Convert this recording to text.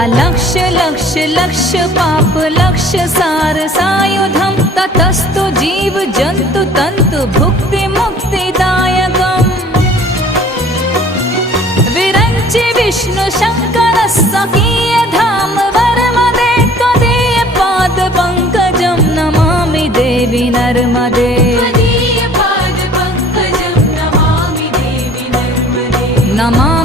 अलक्ष्य लक्ष्य लक्ष्य पाप लक्ष्य सार सायुधं ततस्तु जीव जन्तु तन्तु भुक्ति मुक्तिदायकम् विरञ्चि विष्णु शङ्कर स्वकीय धाम वर्मदे त्वदीय पाद पङ्कजं नमामि देवी नर्मदे नमा